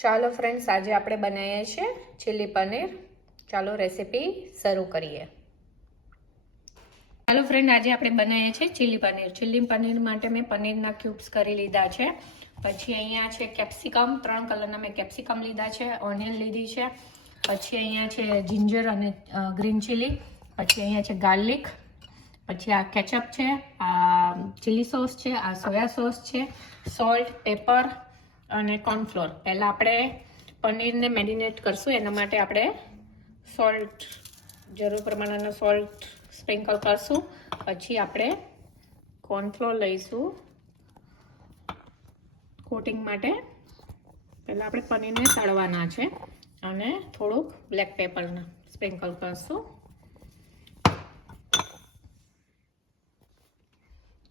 ચાલો ફ્રેન્ડ્સ, આજે આપણે બનાવીએ છીએ ચીલી પનીર. ચાલો રેસીપી શરૂ કરીએ. ચાલો ફ્રેન્ડ, આજે આપણે બનાવીએ છીએ ચીલી પનીર. ચીલી પનીર માટે મેં પનીરના ક્યુબ્સ કરી લીધા છે. પછી અહીંયા છે કેપ્સિકમ, 3 કલરના મેં કેપ્સિકમ લીધા છે. ઓનિયન લીધી છે. પછી અહીંયા છે જિંજર અને ગ્રીન ચીલી. પછી અહીંયા છે ગાર્લિક. પછી આ કેચઅપ છે, આ ચીલી સોસ છે, આ સોયા સોસ છે, સોલ્ટ, પેપર અને કોર્નફ્લોર. પહેલાં આપણે પનીરને મેરિનેટ કરશું, એના માટે આપણે સોલ્ટ, જરૂર પ્રમાણેનો સોલ્ટ સ્પ્રિંકલ કરશું. પછી આપણે કોર્નફ્લોર લઈશું કોટિંગ માટે. પહેલાં આપણે પનીરને તળવાના છે અને થોડુંક બ્લેક પેપરના સ્પ્રિંકલ કરશું.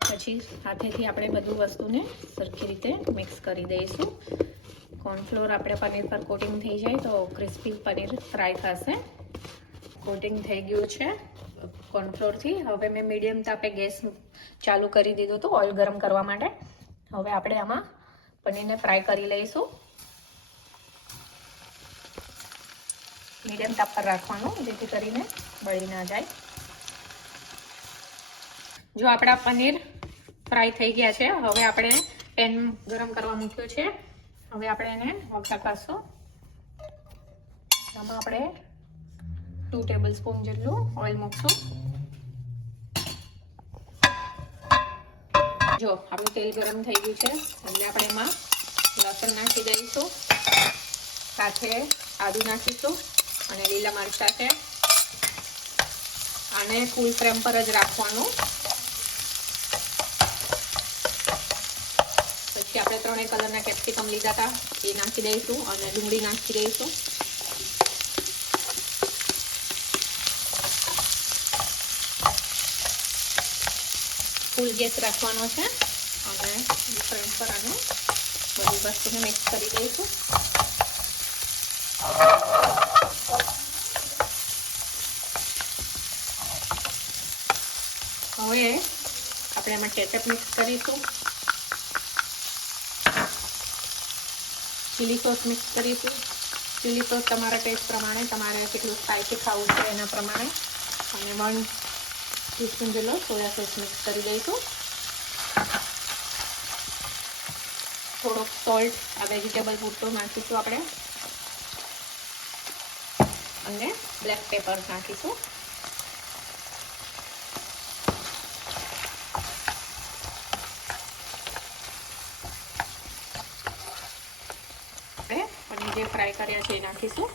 પછી હાથેથી આપણે બધું વસ્તુને સરખી રીતે મિક્સ કરી દઈશું. કોર્નફ્લોર આપણે પનીર પર કોટિંગ થઈ જાય તો ક્રિસ્પી પનીર ફ્રાય થશે. કોટિંગ થઈ ગયું છે કોર્નફ્લોરથી. હવે મેં મીડિયમ તાપે ગેસ ચાલુ કરી દીધું હતું ઓઇલ ગરમ કરવા માટે. હવે આપણે આમાં પનીરને ફ્રાય કરી લઈશું. મીડિયમ તાપ પર રાખવાનું, જેથી કરીને બળી ના જાય. જો આપણા પનીર ફ્રાય થઈ ગયા છે, હવે આપણે પેન ગરમ કરવા મૂક્યો છે. હવે આપણે એને વઘાર કરશું. આમાં આપણે 2 ટેબલ સ્પૂન જેટલું ઓઇલ મૂકશું. જો આપણું તેલ ગરમ થઈ ગયું છે, એટલે આપણે એમાં લસણ નાખી દઈશું, સાથે આદુ નાખીશું અને લીલા મરચાં છે. આને ફૂલ ફ્લેમ પર જ રાખવાનું. પછી આપણે 3 કલરના કેપ્સિકમ લીધા હતા, એ નાખી દઈશું અને ડુંગળી નાખી દઈશું. ફૂલ ગેસ રાખવાનો છે અને ફ્લેમ પર આને બધી વસ્તુને મિક્સ કરી દઈશું. હવે આપણે એમાં કેચઅપ મિક્સ કરીશું, ચીલી સોસ મિક્સ કરીશું. ચીલી સોસ તમારા ટેસ્ટ પ્રમાણે, તમારે કેટલું સ્પાઇસી ખાવું છે એના પ્રમાણે. અને 1 ટીસ્પૂન જેટલો સોયા સોસ મિક્સ કરી દઈશું. થોડોક સોલ્ટ આ વેજીટેબલ પૂરતો નાખીશું આપણે, અને બ્લેક પેપર નાખીશું. પનીર જે ફ્રાય કર્યા છે એ નાખીશું.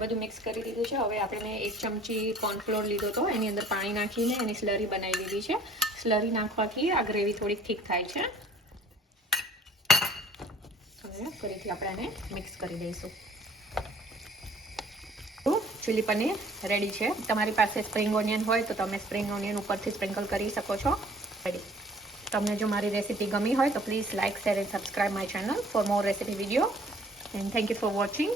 બધું મિક્સ કરી દીધું છે. હવે આપણે 1 ચમચી કોર્નફ્લોર લીધો હતો, એની અંદર પાણી નાખીને એની સ્લરી બનાવી દીધી છે. સ્લરી નાખવાથી આ ગ્રેવી થોડીક ઠીક થાય છે. હવે ફરીથી આપણે આને મિક્સ કરી દઈશું. ચીલી પનીર રેડી છે. તમારી પાસે સ્પ્રિંગ ઓનિયન હોય તો તમે સ્પ્રિંગ ઓનિયન ઉપરથી સ્પ્રિંકલ કરી શકો છો. રેડી. તમને જો મારી રેસીપી ગમી હોય તો please like, share and subscribe my channel for more recipe video. And thank you for watching.